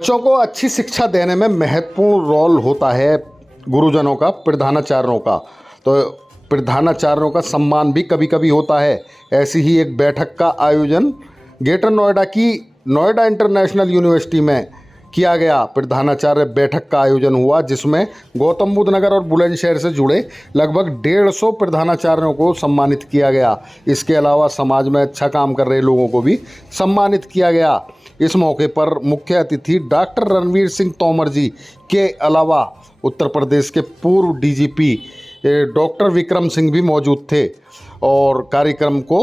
बच्चों को अच्छी शिक्षा देने में महत्वपूर्ण रोल होता है गुरुजनों का, प्रधानाचार्यों का। तो प्रधानाचार्यों का सम्मान भी कभी कभी होता है। ऐसी ही एक बैठक का आयोजन ग्रेटर नोएडा की नोएडा इंटरनेशनल यूनिवर्सिटी में किया गया। प्रधानाचार्य बैठक का आयोजन हुआ जिसमें गौतम बुद्ध नगर और बुलंदशहर से जुड़े लगभग 150 प्रधानाचार्यों को सम्मानित किया गया। इसके अलावा समाज में अच्छा काम कर रहे लोगों को भी सम्मानित किया गया। इस मौके पर मुख्य अतिथि डॉक्टर रणवीर सिंह तोमर जी के अलावा उत्तर प्रदेश के पूर्व डीजीपी डॉक्टर विक्रम सिंह भी मौजूद थे और कार्यक्रम को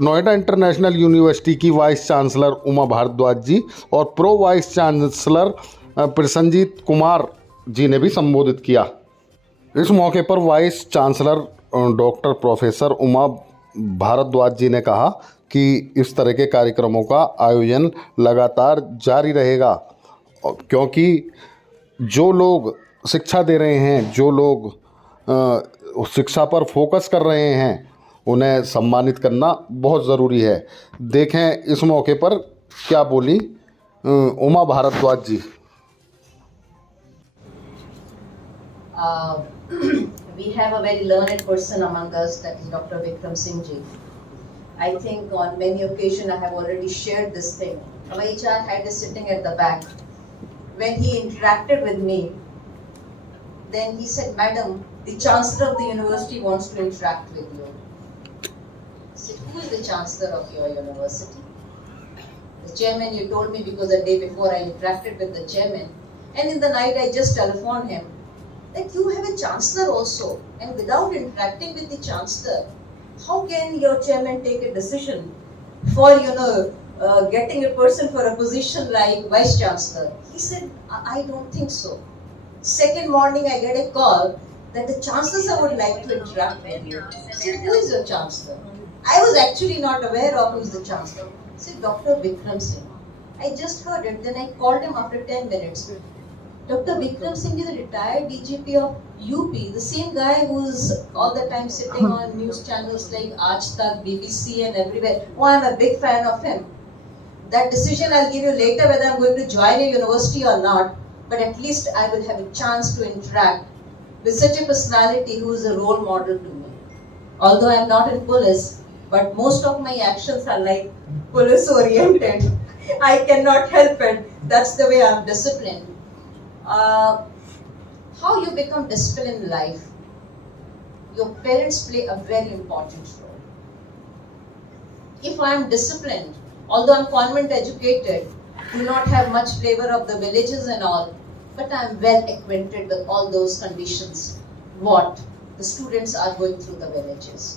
नोएडा इंटरनेशनल यूनिवर्सिटी की वाइस चांसलर उमा भारद्वाज जी और pro vice chancellor Prasannajit Kumar ji ने भी संबोधित किया। इस मौके पर vice chancellor doctor professor Uma Bhardwaj ji ने कहा कि इस तरह के कार्यक्रमों का आयोजन लगातार जारी रहेगा, क्योंकि जो लोग शिक्षा दे रहे हैं, जो लोग शिक्षा पर फोकस कर रहे हैं, उन्हें सम्मानित करना बहुत ज़रूरी है। देखें इस मौके पर क्या बोली उमा भारद्वाज जी। We have a very learned person among us, that is Dr. Vikram Singh ji. I think on many occasions I have already shared this thing. Our HR head is sitting at the back. When he interacted with me, then he said, "Madam, the Chancellor of the university wants to interact with you." I said, "Who is the Chancellor of your university?" "The chairman, you told me, because the day before I interacted with the chairman, and in the night I just telephoned him that you have a Chancellor also, and without interacting with the Chancellor, how can your chairman take a decision for, getting a person for a position like Vice Chancellor?" He said, "I don't think so." Second morning I get a call that the Chancellor would like to interact with you. I said, "Who is your Chancellor?" I was actually not aware of who is the Chancellor. I said, "Dr. Vikram Singh." I just heard it, then I called him after 10 minutes. Dr. Vikram Singh is a retired DGP of UP, the same guy who's all the time sitting on news channels like Aaj Tak, BBC and everywhere. Oh, I'm a big fan of him. That decision I'll give you later, whether I'm going to join a university or not, but at least I will have a chance to interact with such a personality who is a role model to me. Although I'm not in police, but most of my actions are like police oriented. I cannot help it. That's the way I'm disciplined. How you become disciplined in life? Your parents play a very important role. If I am disciplined, although I'm convent educated, do not have much flavor of the villages and all, but I am well acquainted with all those conditions, what the students are going through the villages.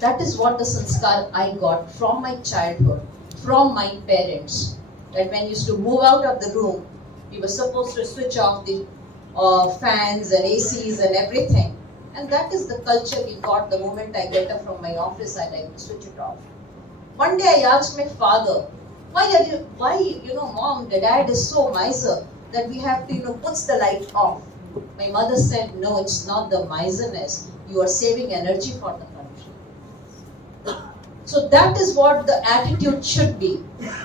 That is what the sanskar I got from my childhood, from my parents, that when you used to move out of the room, we were supposed to switch off the fans and ACs and everything. And that is the culture we got. The moment I get up from my office, I like to switch it off. One day I asked my father, why, mom, the dad is so miser that we have to, put the light off. My mother said, "No, it's not the miserness. You are saving energy for the country." So that is what the attitude should be.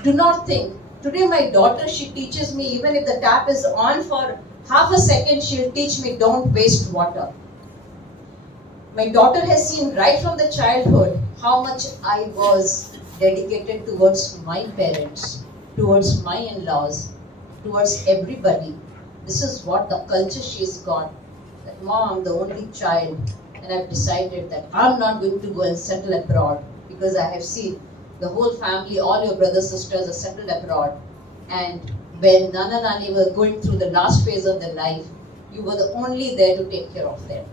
Do not think. Today my daughter, she teaches me, even if the tap is on for half a second, she'll teach me, don't waste water. My daughter has seen right from the childhood how much I was dedicated towards my parents, towards my in-laws, towards everybody. This is what the culture she's got. That, "Mom, I'm the only child, and I've decided that I'm not going to go and settle abroad, because I have seen the whole family, all your brothers, sisters are settled abroad. And when Nana Nani were going through the last phase of their life, you were the only there to take care of them.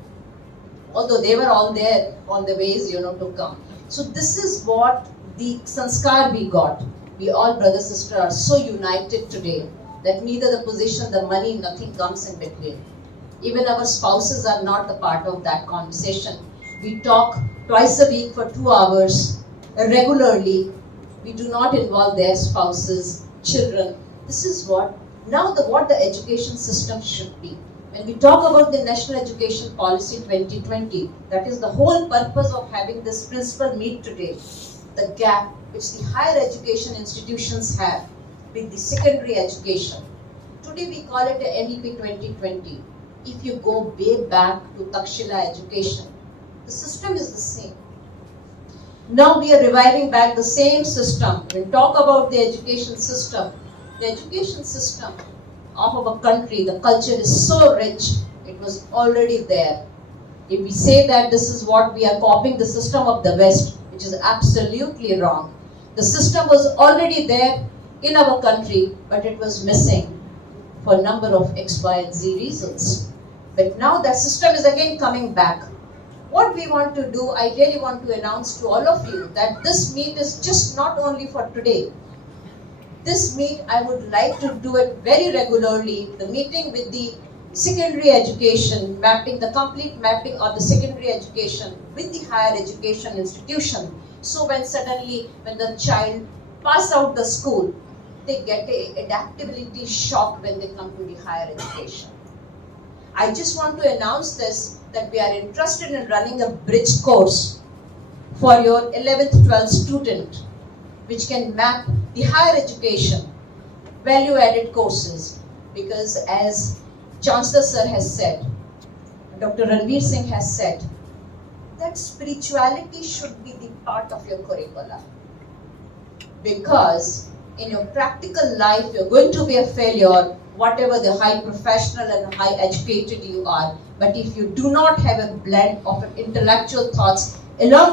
Although they were all there on the ways, to come." So this is what the sanskar we got. We all brothers, sisters are so united today that neither the position, the money, nothing comes in between. Even our spouses are not a part of that conversation. We talk twice a week for 2 hours regularly. We do not involve their spouses, children. This is what the education system should be. When we talk about the National Education Policy 2020, that is the whole purpose of having this principal meet today. The gap which the higher education institutions have with the secondary education. Today we call it a NEP 2020. If you go way back to Takshila education, the system is the same. Now we are reviving back the same system. When we talk about the education system of our country, the culture is so rich, it was already there. If we say that this is what we are copying the system of the West, which is absolutely wrong. The system was already there in our country, but it was missing for a number of X, Y, and Z reasons. But now that system is again coming back. What we want to do, I really want to announce to all of you that this meet is just not only for today. This meet, I would like to do it very regularly, the meeting with the secondary education, the complete mapping of the secondary education with the higher education institution. So when the child pass out the school, they get a adaptability shock when they come to the higher education. I just want to announce this, that we are interested in running a bridge course for your 11th, 12th student, which can map the higher education, value-added courses, because as Chancellor Sir has said, Dr. Ranveer Singh has said, that spirituality should be the part of your curricula. Because in your practical life, you're going to be a failure, whatever the high professional and high educated you are. But if you do not have a blend of intellectual thoughts along with